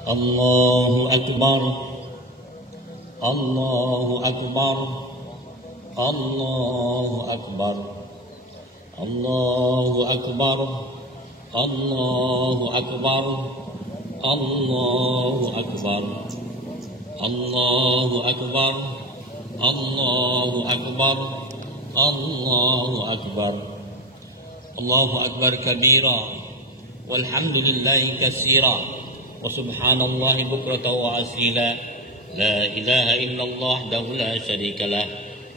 Allahu Akbar, Allahu Akbar, Allahu Akbar, Allahu Akbar, Allahu Akbar, Allahu Akbar, Allahu Akbar, Allahu Akbar, Allahu Akbar, Allahu Akbar kabira, walhamdulillahi katsira, wa subhanallahi bukratan wa asila, la ilaha illallah wahdahu la syarika lah,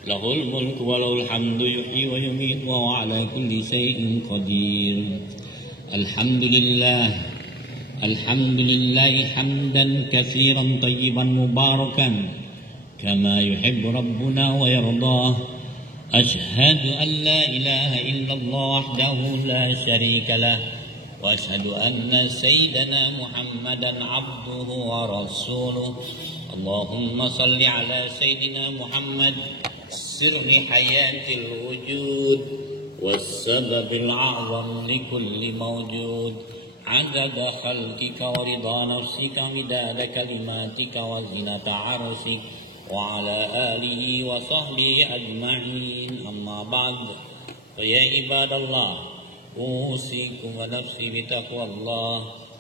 lahul mulku wa lahul hamdu yuhyi wa yumiitu wa ala kulli syai'in qadir. Alhamdulillah, alhamdulillahi hamdan katsiran tayyiban mubarakan kama yuhibbu rabbuna wa yardah. Ashhadu an la ilaha illallah wahdahu la syarika lah, wa ashhadu anna sayyidana Muhammadan abduhu wa rasuluh. Allahumma salli ala sayyidina Muhammad sirri hayatil wujud was-sababil a'zam likulli mawjud, adada khalqika wa ridha nafsika midada kalimatika wa zinata arsyik wa ala alihi wa sahbihi ajma'in. Amma ba'd, ya ibadallah, usikum wa nafsi bitaqwallah,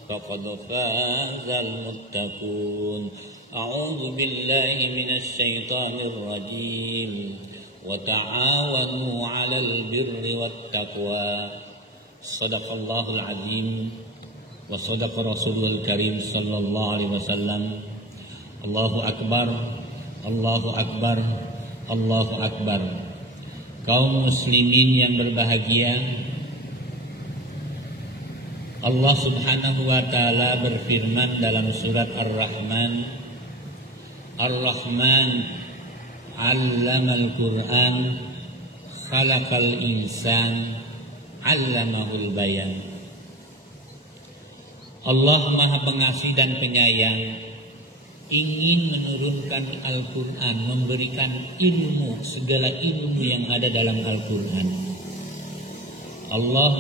faqad fazal muttaqun. A'udzu billahi minasy syaithanir rajim. Wa ta'awanu 'alal birri wat taqwa. Shadaqallahul azim wa shadaqa rasulul karim sallallahu alaihi wasallam. Allahu akbar, Allahu akbar, Allahu akbar. Kaum muslimin yang berbahagia, Allah Subhanahu wa taala berfirman dalam surat Ar-Rahman, Ar-Rahman 'allamal Qur'an, khalaqal insan, 'allamahul bayan. Allah Maha Pengasih dan Penyayang ingin menurunkan Al-Quran, memberikan ilmu, segala ilmu yang ada dalam Al-Quran. Allah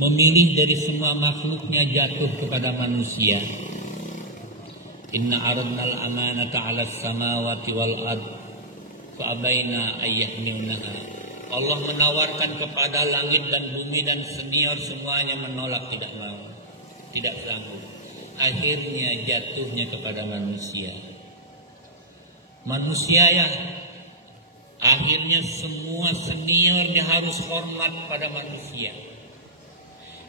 memilih dari semua makhluknya jatuh kepada manusia. Inna aradnal amanata 'alas samawati wal ard fa abaina ayyahmilnaha. Allah menawarkan kepada langit dan bumi dan senior semuanya menolak, tidak mau, tidak sanggup. Akhirnya jatuhnya kepada manusia. Manusia ya, akhirnya semua seniornya harus hormat pada manusia.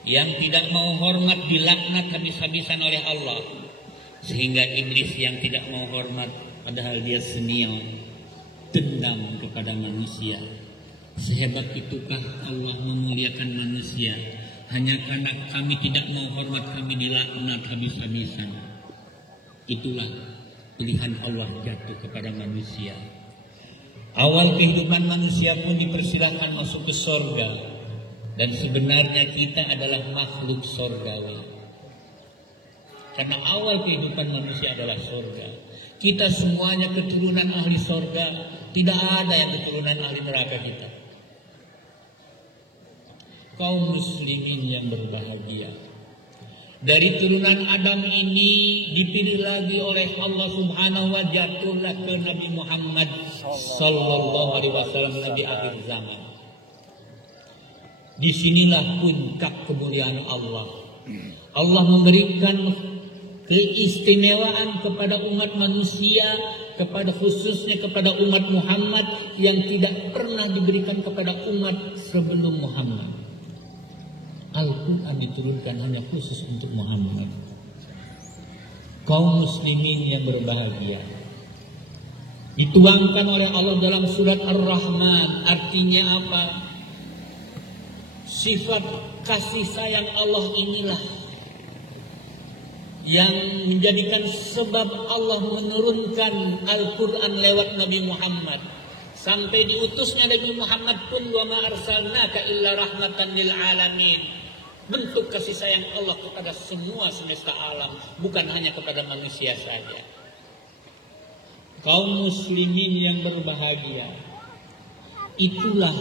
Yang tidak mau hormat dilaknat habis-habisan oleh Allah. Sehingga iblis yang tidak mau hormat padahal dia senior, dendam kepada manusia. Sehebat itukah Allah memuliakan manusia? Hanya karena kami tidak mau hormat, kami dilaknat habis-habisan. Itulah pilihan Allah jatuh kepada manusia. Awal kehidupan manusia pun dipersilahkan masuk ke sorga. Dan sebenarnya kita adalah makhluk sorgawi. Karena awal kehidupan manusia adalah sorga. Kita semuanya keturunan ahli sorga. Tidak ada yang keturunan ahli neraka kita. Kaum muslimin yang berbahagia, dari turunan Adam ini dipilih lagi oleh Allah Subhanahu wa ta'ala, jatuhlah ke Nabi Muhammad sallallahu alaihi wasallam, Nabi akhir zaman. Disinilah puncak kemuliaan Allah. Allah memberikan keistimewaan kepada umat manusia, kepada khususnya kepada umat Muhammad yang tidak pernah diberikan kepada umat sebelum Muhammad. Al-Quran diturunkan hanya khusus untuk Muhammad. Kaum muslimin yang berbahagia, dituangkan oleh Allah dalam surat Ar-Rahman. Artinya apa? Sifat kasih sayang Allah inilah yang menjadikan sebab Allah menurunkan Al-Quran lewat Nabi Muhammad. Sampai diutusnya Nabi Muhammad pun, wa ma arsalnaka illa rahmatan lil alamin. Bentuk kasih sayang Allah kepada semua semesta alam, bukan hanya kepada manusia saja. Kaum muslimin yang berbahagia, itulah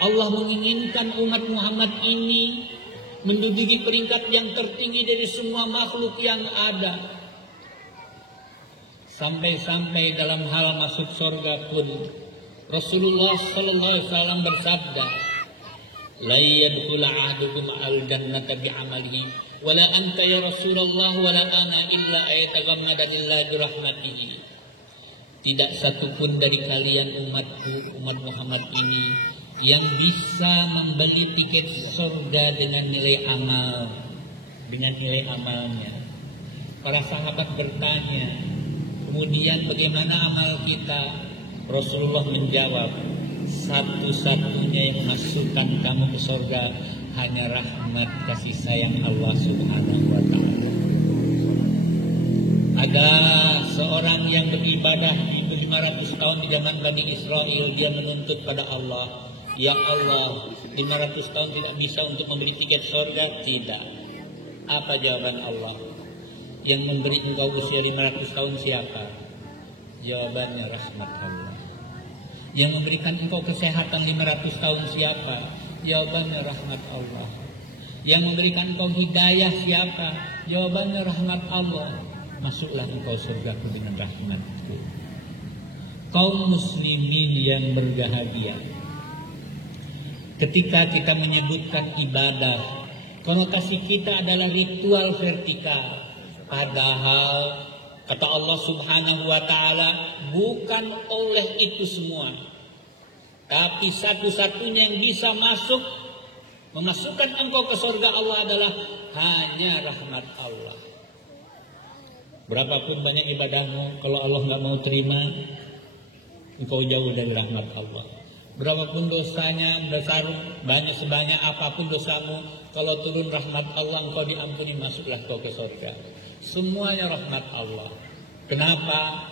Allah menginginkan umat Muhammad ini menduduki peringkat yang tertinggi dari semua makhluk yang ada. Sampai-sampai dalam hal masuk surga pun Rasulullah sallallahu alaihi wasallam bersabda, "La yadkhulu ahadukum al-jannata bi'amalihi wa la anta ya Rasulullah wa la ana illa ayataghammadanillahi bi rahmatihi." Tidak satupun dari kalian umatku, umat Muhammad ini yang bisa membeli tiket surga dengan nilai amal, dengan nilai amalnya. Para sahabat bertanya, kemudian bagaimana amal kita? Rasulullah menjawab, satu-satunya yang masukkan kamu ke surga hanya rahmat kasih sayang Allah Subhanahu wa ta'ala. Ada seorang yang beribadah 500 tahun di zaman Bani Israel, dia menuntut pada Allah, "Ya Allah, 500 tahun tidak bisa untuk membeli tiket surga?" Tidak. Apa jawaban Allah? Yang memberi engkau usia 500 tahun siapa? Jawabannya rahmat Allah. Yang memberikan engkau kesehatan 500 tahun siapa? Jawabannya rahmat Allah. Yang memberikan engkau hidayah siapa? Jawabannya rahmat Allah. Masuklah engkau surgaku dengan rahmatku. Kaum muslimin yang berbahagia, ketika kita menyebutkan ibadah, konotasi kita adalah ritual vertikal. Padahal kata Allah Subhanahu wa ta'ala, bukan oleh itu semua, tapi satu-satunya yang bisa memasukkan engkau ke surga Allah adalah hanya rahmat Allah. Berapapun banyak ibadahmu, kalau Allah nggak mau terima, engkau jauh dari rahmat Allah. Berapapun dosanya besar, banyak sebanyak apapun dosamu, kalau turun rahmat Allah engkau diampuni, masuklah kau ke surga. Semuanya rahmat Allah. Kenapa?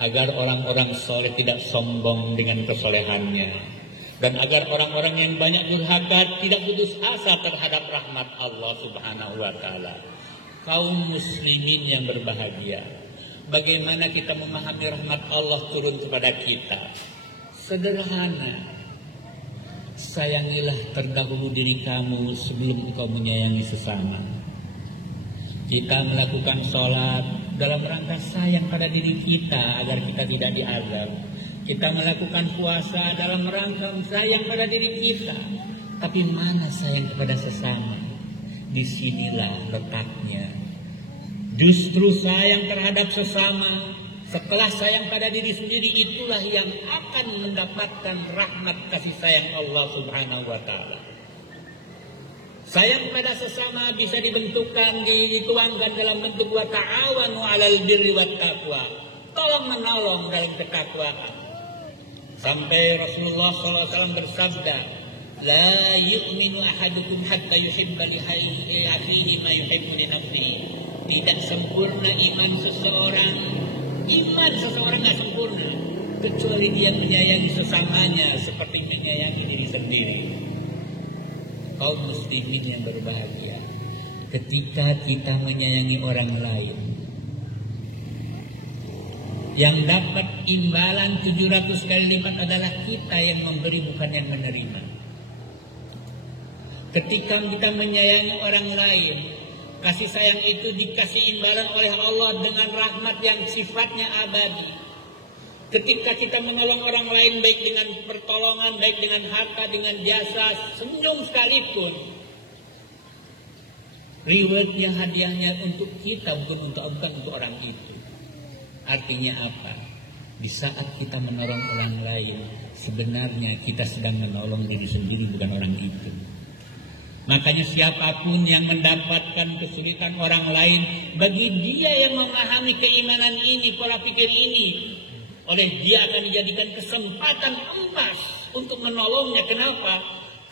Agar orang-orang soleh tidak sombong dengan kesolehannya, dan agar orang-orang yang banyak durhaka tidak putus asa terhadap rahmat Allah Subhanahu wa ta'ala. Kaum muslimin yang berbahagia, bagaimana kita memahami rahmat Allah turun kepada kita? Sederhana. Sayangilah terdahulu diri kamu sebelum engkau menyayangi sesama. Kita melakukan sholat dalam rangka sayang pada diri kita agar kita tidak diazab. Kita melakukan puasa dalam rangka sayang pada diri kita. Tapi mana sayang kepada sesama? Disinilah letaknya. Justru sayang terhadap sesama, setelah sayang pada diri sendiri, itulah yang akan mendapatkan rahmat kasih sayang Allah Subhanahu wa ta'ala. Sayang pada sesama bisa dituangkan dalam bentuk wa ta'awanu 'alal birri wat taqwa. Tolong menolong dalam ketakwaan. Sampai Rasulullah SAW bersabda, "La yu'minu ahadukum hatta yuhibba li akhihi ma yuhibbu li nafsihi." Tidak sempurna iman seseorang. Iman seseorang tidak sempurna kecuali dia menyayangi sesamanya seperti menyayangi diri sendiri. Kaum muslimin yang berbahagia, ketika kita menyayangi orang lain, yang dapat imbalan 700 kali lipat adalah kita yang memberi, bukan yang menerima. Ketika kita menyayangi orang lain, kasih sayang itu dikasih imbalan oleh Allah dengan rahmat yang sifatnya abadi. Ketika kita menolong orang lain, baik dengan pertolongan, baik dengan harta, dengan jasa, senyum sekalipun, rewardnya, hadiahnya untuk kita, bukan untuk orang itu. Artinya apa? Di saat kita menolong orang lain, sebenarnya kita sedang menolong diri sendiri, bukan orang itu. Makanya siapapun yang mendapatkan kesulitan orang lain, bagi dia yang memahami keimanan ini, pola pikir ini, oleh dia akan dijadikan kesempatan emas untuk menolongnya. Kenapa?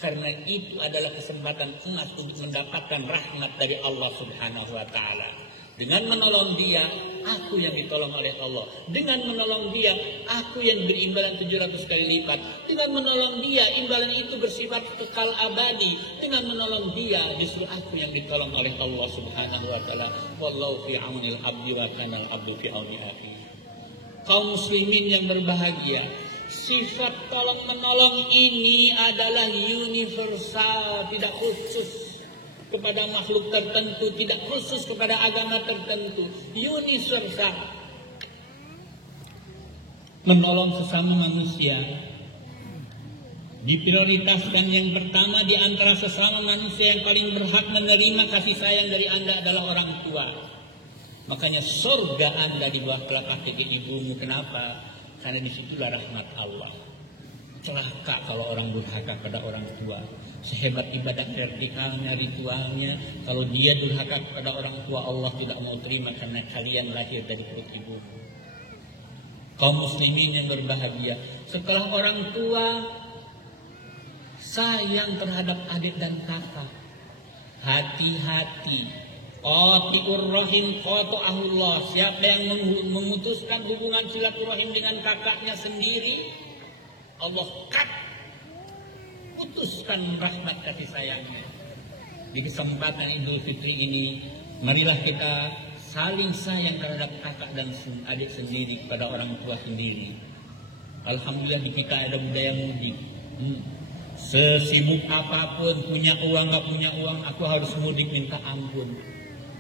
Karena itu adalah kesempatan emas untuk mendapatkan rahmat dari Allah Subhanahu wa ta'ala. Dengan menolong dia, aku yang ditolong oleh Allah. Dengan menolong dia, aku yang berimbalan 700 kali lipat. Dengan menolong dia, imbalan itu bersifat kekal abadi. Dengan menolong dia, justru aku yang ditolong oleh Allah Subhanahu wa ta'ala. Wallahu fi aunil abdi wa kanal abdu fi auni akhi. Kaum muslimin yang berbahagia, sifat tolong menolong ini adalah universal, tidak khusus. kepada makhluk tertentu, tidak khusus kepada agama tertentu, universal. Menolong sesama manusia diprioritaskan. Yang pertama di antara sesama manusia yang paling berhak menerima kasih sayang dari Anda adalah orang tua. Makanya surga Anda di bawah telapak kaki ibumu. Kenapa? Karena disitulah rahmat Allah. Celaka kalau orang durhaka pada orang tua. Sehebat ibadah vertikalnya, ritualnya, kalau dia durhaka kepada orang tua, Allah tidak mau terima karena kalian lahir dari perut ibumu. Kaum muslimin yang berbahagia, setelah orang tua sayang terhadap adik dan kakak, hati-hati. Qati'ur rahim qata'ahullah. Siapa yang memutuskan hubungan silaturahim dengan kakaknya sendiri, Allah putuskan rahmat kasih sayangnya. Di kesempatan Idul Fitri ini, marilah kita saling sayang terhadap kakak dan adik sendiri kepada orang tua sendiri. Alhamdulillah di kita ada budaya mudik. Sesibuk apapun, punya uang gak punya uang, aku harus mudik minta ampun,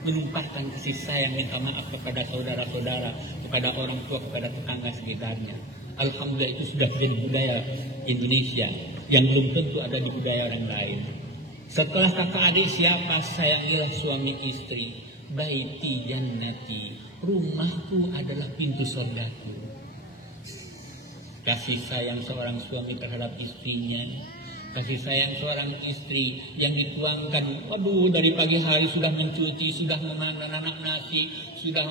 menumpahkan kasih sayang, minta maaf kepada saudara-saudara, kepada orang tua, kepada tetangga sekitarnya. Alhamdulillah itu sudah jadi budaya Indonesia yang belum tentu ada di budaya orang lain. Setelah kakak adik siapa? Sayangilah suami istri. Baiti jannati, rumahku adalah pintu surgaku. Kasih sayang seorang suami terhadap istrinya, kasih sayang seorang istri yang dituangkan, dari pagi hari sudah mencuci, sudah memakan anak nasi, sudah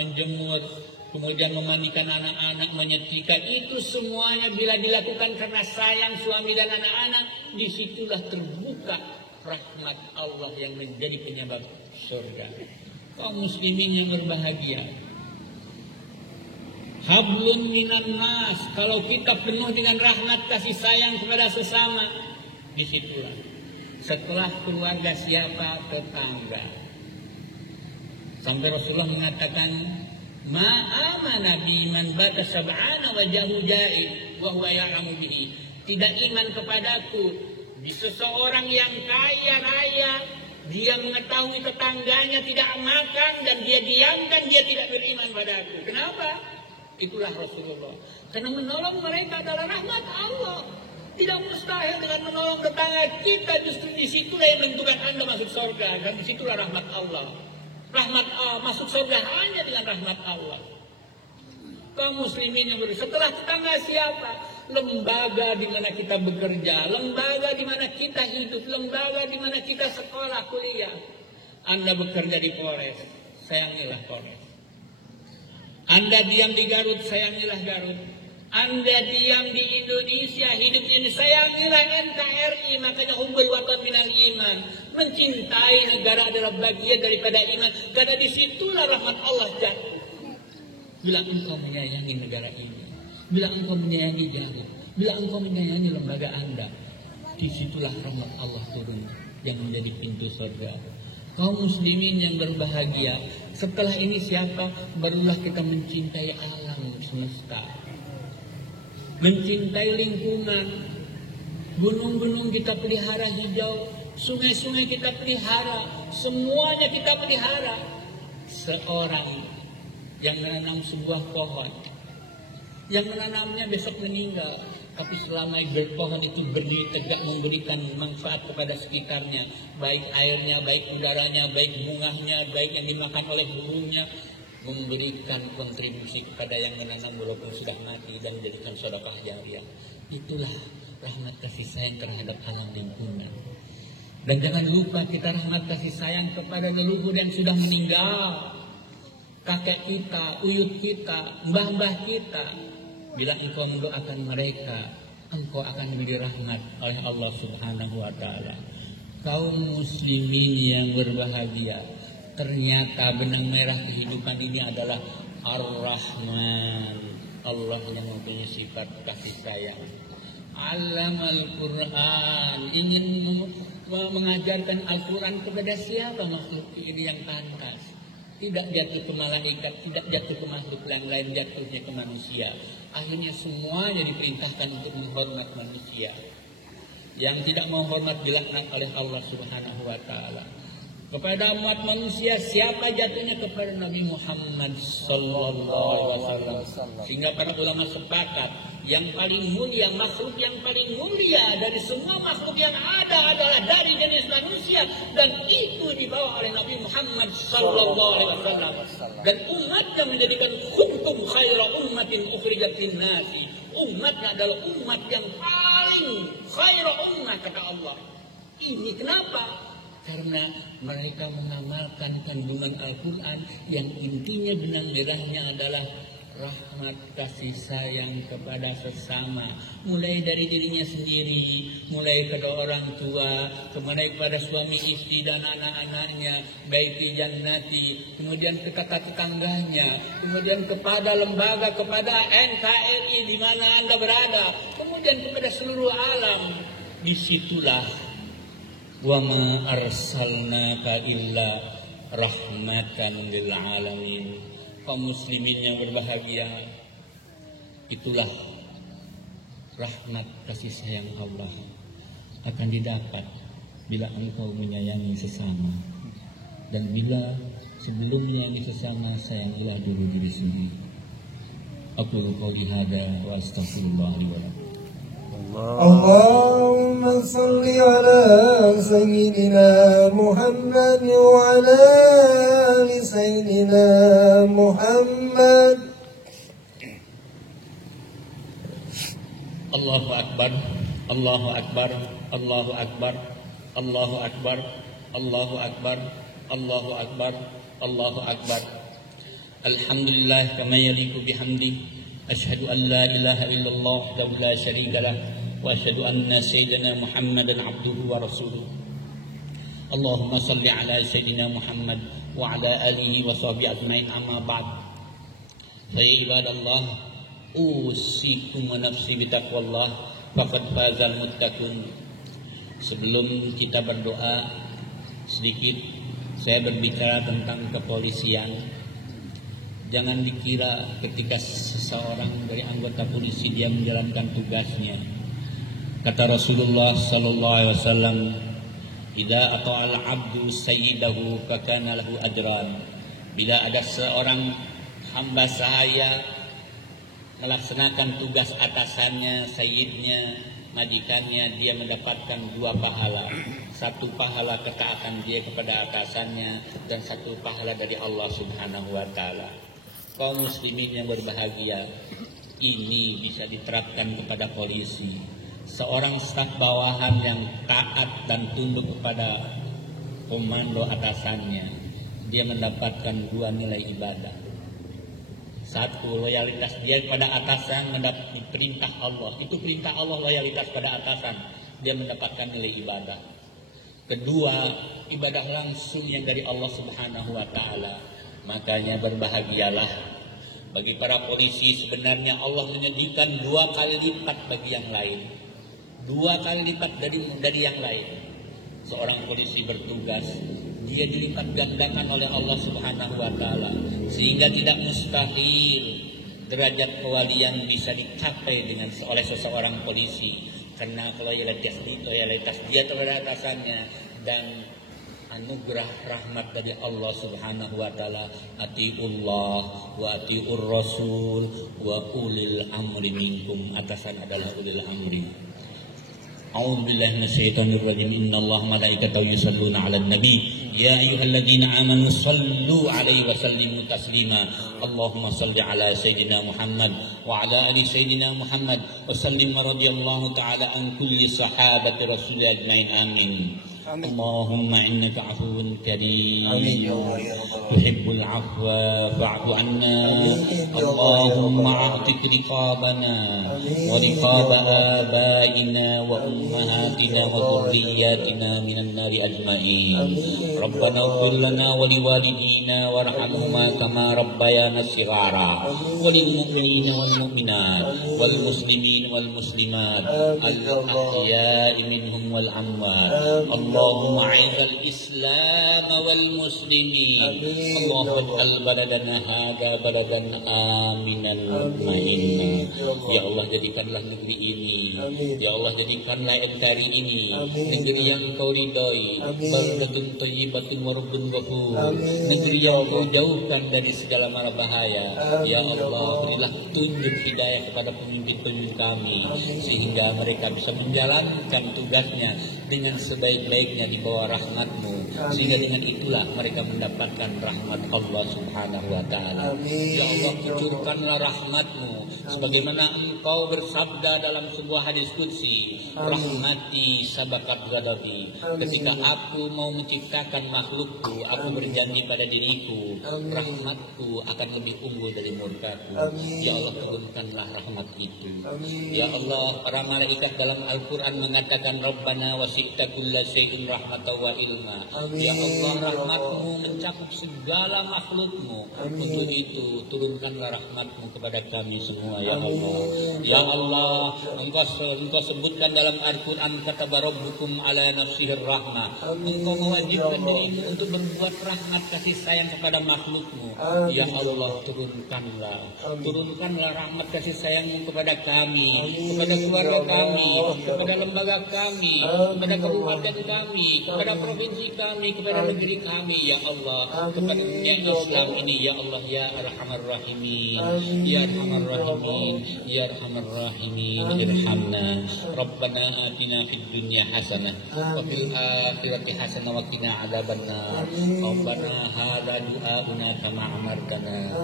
menjemur, kemudian memandikan anak-anak, menyetrika. Itu semuanya bila dilakukan karena sayang suami dan anak-anak, disitulah terbuka rahmat Allah yang menjadi penyebab surga. Kaum muslimin yang berbahagia, hablum minan nas, kalau kita penuh dengan rahmat kasih sayang kepada sesama, disitulah. Setelah keluarga siapa? Tetangga. Sampai Rasulullah mengatakan, ma'amana biman bata sab'ana wajahu ja'i wa huwa ya'lamu bihi. Tidak iman kepadaku di seseorang yang kaya raya, dia mengetahui tetangganya tidak makan dan dia diamkan, dia tidak beriman padaku. Kenapa? Itulah Rasulullah. Karena menolong mereka adalah rahmat Allah. Tidak mustahil dengan menolong tetangga kita, justru disitulah yang menentukan Anda masuk surga. Dan disitulah rahmat Allah. Rahmat Allah masuk surga hanya dengan rahmat Allah. Kaum muslimin yang setelah tetangga siapa? Lembaga di mana kita bekerja, lembaga di mana kita hidup, lembaga di mana kita sekolah, kuliah. Anda bekerja di Polres, sayangilah Polres. Anda diam di Garut, sayangilah Garut. Anda diam di Indonesia, hidup ini, sayangilah NKRI. Makanya hubbul watan minal iman. Mencintai negara adalah bagian daripada iman. Karena disitulah rahmat Allah jatuh. Bila engkau menyayangi negara ini, bila engkau menyayangi Garut, bila engkau menyayangi lembaga Anda, disitulah rahmat Allah turun yang menjadi pintu surga. Kaum muslimin yang berbahagia, setelah ini siapa? Barulah kita mencintai alam semesta, mencintai lingkungan. Gunung-gunung kita pelihara hijau, sungai-sungai kita pelihara, semuanya kita pelihara. Seorang yang menanam sebuah pohon, yang menanamnya besok meninggal, tapi selama pohon itu berdiri tegak memberikan manfaat kepada sekitarnya, baik airnya, baik udaranya, baik bunganya, baik yang dimakan oleh burungnya, memberikan kontribusi kepada yang menanam walaupun sudah mati dan menjadikan sedekah jariah. Itulah rahmat kasih sayang terhadap alam lingkungan. Dan jangan lupa kita rahmat kasih sayang kepada leluhur yang sudah meninggal, kakek kita, uyut kita, mbah-mbah kita. Bila engkau mendoakan mereka, engkau akan diberi rahmat oleh Allah Subhanahu wa Ta'ala. Kaum muslimin yang berbahagia, ternyata benang merah kehidupan ini adalah Ar-Rahman, Allah yang mempunyai sifat kasih sayang. Alamal Quran, ingin mengajarkan Al-Quran kepada siapa makhluk ini yang pantas? Tidak jatuh ke malaikat, tidak jatuh ke makhluk yang lain, jatuhnya ke manusia. Akhirnya semuanya diperintahkan untuk menghormat manusia. Yang tidak mau hormat dilaknat oleh Allah Subhanahu wa taala. Kepada umat manusia siapa jatuhnya? Kepada Nabi Muhammad sallallahu alaihi wasallam. Sehingga para ulama sepakat yang paling mulia, makhluk yang paling mulia dari semua makhluk yang ada adalah dari jenis manusia, dan itu dibawa oleh Nabi Muhammad sallallahu alaihi wasallam. Dan umatnya menjadikan kuntum khaira ummatin ukhrijat lin-nasi. Umatnya adalah umat yang paling khaira ummah kata Allah. Ini kenapa? Karena mereka mengamalkan kandungan Al-Quran yang intinya benang merahnya adalah rahmat kasih sayang kepada sesama. Mulai dari dirinya sendiri, mulai kepada orang tua, kemudian kepada suami istri dan anak-anaknya, baik di jannati, kemudian ke tetangganya, kemudian kepada lembaga, kepada NKRI di mana Anda berada, kemudian kepada seluruh alam. Disitulah wa ma arsalnaka illa rahmatan lil alamin. Kaum muslimin yang berbahagia, itulah rahmat kasih sayang Allah akan didapat bila engkau menyayangi sesama, dan bila sebelum menyayangi sesama sayangilah dulu diri sendiri. Aku qouli hada wa astaghfirullah li wa lakum. Allahumma salli ala sayyidina Muhammad wa ala ali sayyidina Muhammad. Allahu akbar, Allahu akbar, Allahu akbar, Allahu akbar, Allahu akbar, Allahu akbar, Allahu akbar. Alhamdulillah kama yaliqu bihamdi. Asyhadu an la ilaha illallah wa la syarika lah, wa asyhadu anna sayyidina Muhammadan abduhu wa rasuluh. Allahumma salli ala sayyidina Muhammad wa ala alihi wa sahbihi ajmain, amma ba'd. Fa ya ibadallah, usikum wa nafsi bitaqwallah, faqad fazal muttaqun. Sebelum kita berdoa, sedikit saya berbicara tentang kepolisian. Jangan dikira ketika seseorang dari anggota polisi dia menjalankan tugasnya. Kata Rasulullah sallallahu alaihi wasallam, "Idza ata'al 'abdu sayyidahu fakana lahu ajran." Bila ada seorang hamba sahaya melaksanakan tugas atasannya, sayyidnya, majikannya, dia mendapatkan 2 pahala. 1 pahala ketaatan dia kepada atasannya, dan 1 pahala dari Allah Subhanahu wa taala. Kaum muslimin yang berbahagia, ini bisa diterapkan kepada polisi. Seorang staf bawahan yang taat dan tunduk kepada komando atasannya, dia mendapatkan 2 nilai ibadah. 1, loyalitas dia kepada atasan, mendapat perintah Allah. Itu perintah Allah, loyalitas pada atasan, dia mendapatkan nilai ibadah. Kedua, ibadah langsung yang dari Allah Subhanahu wa taala. Makanya berbahagialah bagi para polisi. Sebenarnya Allah menyajikan 2 kali lipat bagi yang lain, 2 kali lipat dari yang lain. Seorang polisi bertugas, dia dilipat gandakan oleh Allah Subhanahu wa taala, sehingga tidak mustahil derajat kewalian bisa dicapai oleh seseorang polisi, karena loyalitas dia terhadap atasannya dan anugerah rahmat dari Allah Subhanahu wa taala. Atiullah wa atiur rasul wa ulil amri minkum. Atasan adalah ulil amri. A'udzu billahi minasyaitonir rajim. Innallaha malaikatahu yusholluna 'alan nabi. Ya ayyuhalladzina amanu shallu 'alaihi wa sallimu taslima. Allahumma shalli 'ala sayyidina Muhammad wa 'ala ali sayyidina Muhammad wa sallim radhiyallahu ta'ala an kulli sahabati rasulillah ajmain. Amin. اللهم إنك عفو كريم تحب العفو فاعف عنا. اللهم اعتق رقابنا ورقاب آبائنا وأمهاتنا وذرياتنا من النار أجمعين. ربنا اغفر لنا ولوالدينا وارحمهما كما ربيانا صغارا وللمؤمنين والمؤمنات والمسلمين والمسلمات الأحياء منهم والأموات. Allahumma a'izzal Islam wal muslimin. Allahumma ij'al baladana hadza baladan aminan mutmainan. Ya Allah, jadikanlah negeri ini, ya Allah, jadikanlah NKRI ini negeri yang Engkau ridhai, baldatun thayyibatun wa rabbun ghafur, negeri yang Engkau jauhkan dari segala mara bahaya. Ya Allah, berilah tunjuk hidayah kepada pemimpin-pemimpin kami, sehingga mereka bisa menjalankan tugasnya dengan sebaik-baiknya di bawah rahmat-Mu, sehingga dengan itulah mereka mendapatkan rahmat Allah Subhanahu wa Ta'ala. Ya Allah, kucurkanlah rahmat-Mu sebagaimana Engkau bersabda dalam sebuah hadis qudsi, rahmati sabakat ghadabi. Ketika aku mau menciptakan makhlukku, aku berjanji pada diriku, rahmatku akan lebih unggul dari murkaku. Ya Allah, turunkanlah rahmat itu. Ya Allah, para malaikat dalam Al-Quran mengatakan, Rabbana wasi'ta kulla syai'in rahmatan wa ilma. Ya Allah, rahmat-Mu mencakup segala makhluk-Mu. Untuk itu turunkanlah rahmat-Mu kepada kami semua. Ya Allah, ya Allah, Engkau sebutkan dalam Al-Quran, kata Rabbukum ala nafsihir rahmah. Engkau mewajibkan dirimu untuk berbuat rahmat kasih sayang kepada makhluk-Mu. Ya Allah, turunkanlah rahmat kasih sayang-Mu kepada kami, kepada keluarga kami, kepada lembaga kami, kepada kabupaten kami, kepada provinsi kami, kepada negeri kami. Ya Allah, kepada dunia Islam ini. Ya Allah, ya Arhamar Rahimin, ya Arhamar Rahimin, ya Arhamar Rahimin, irhamna. Rabbana atina fid dunya hasanah wa fil akhirati hasanah wa qina adzabannar. Rabbana hadza du'auna kama amartana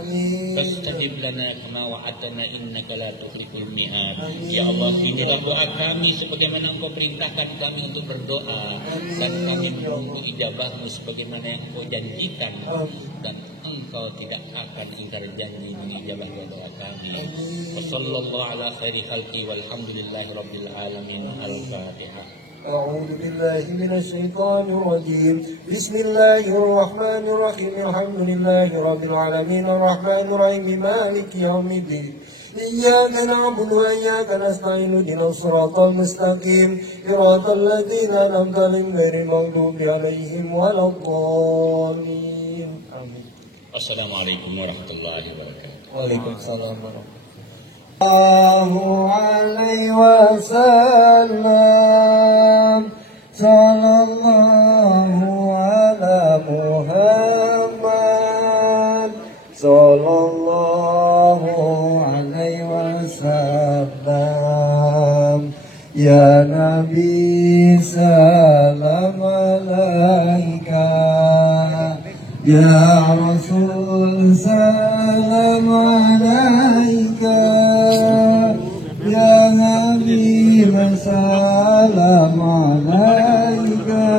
fastajib lana kama wa'adtana innaka la tukhliful mi'ad. Ya Allah, inilah doa kami sebagaimana Engkau perintahkan kami untuk berdoa, dan kami menunggu ijabah-Mu sebagaimana yang Engkau janjikan, dan Engkau tidak akan ingkar janji mengijabah doa kami. Wassallallahu ala khairi khalqi walhamdulillahi rabbil alamin. Al-Fatihah. أعوذ بالله من الشيطان الرجيم. بسم الله الرحمن الرحيم. الحمد لله رب العالمين الرحمن الرحيم مالك يوم الدين. إياك نعبد وإياك نستعين اهدنا الصراط المستقيم صراط الذين أنعمت عليهم غير المغضوب عليهم ولا الضالين. آمين. Assalamualaikum warahmatullahi wabarakatuh. Waalaikumsalam warahmatullahi alaihi wasallam. Sallallahu ala Muhammad. Sallallahu alaihi wasallam. Ya Nabi salam alaika, ya Rasul salam alaika, ya Nabi salam alaika,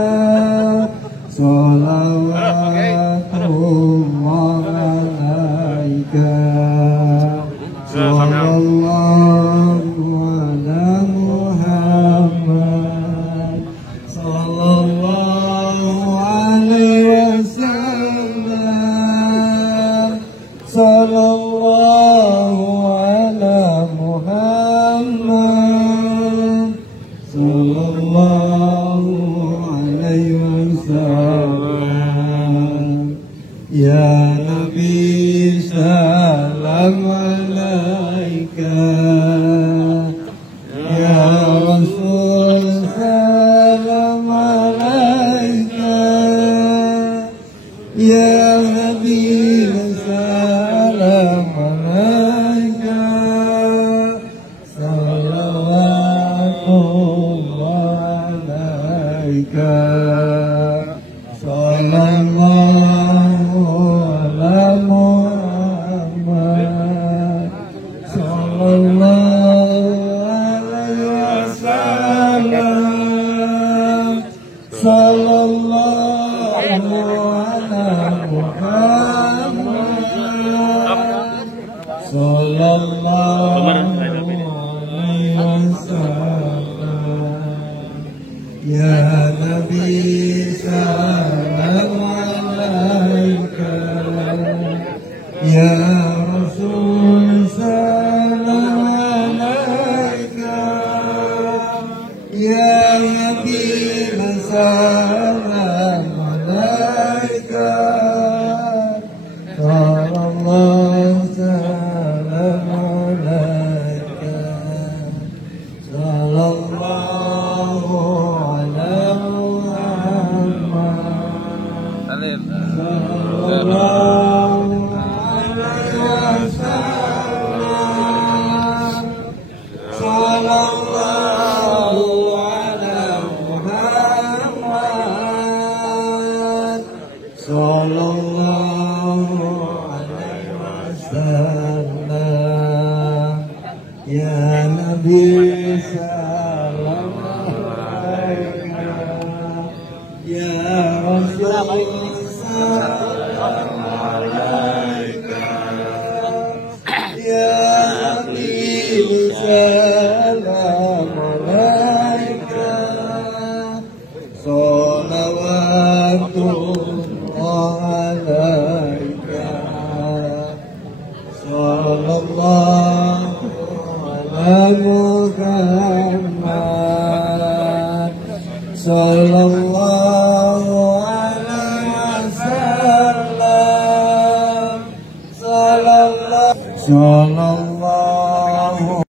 salawatullah alaika, sallallahu ala Muhammad, sallallahu alaihi wasallam, sallallahu ala Muhammad, sallallahu alaihi wasallam. Ya Nabi salam alaika, ya Rasul salam alaika, ya Habib salam alaika, salawatullah alaika, sallallahu ala Muhammad, sallallahu alaihi wasallam, sallallahu ala Muhammad, sallallahu alaihi wasallam. Ya Nabi salam alaika, ya Rasul salam alaika, ya Habib salam salam alaika. Sallallahu salam alaika. Sallallahu ala Muhammad. Sallallahu alaihi wasallam. Sallallahu ala Muhammad. Sallallahu alaihi wasallam. Ya Nabi salam alaika. Ya Rasul salam alaika. Ya Habib salam alaika. Salawatullah alaika. Sallallahu ala Muhammad. Sallallahu alaihi wasallam. Sallallahu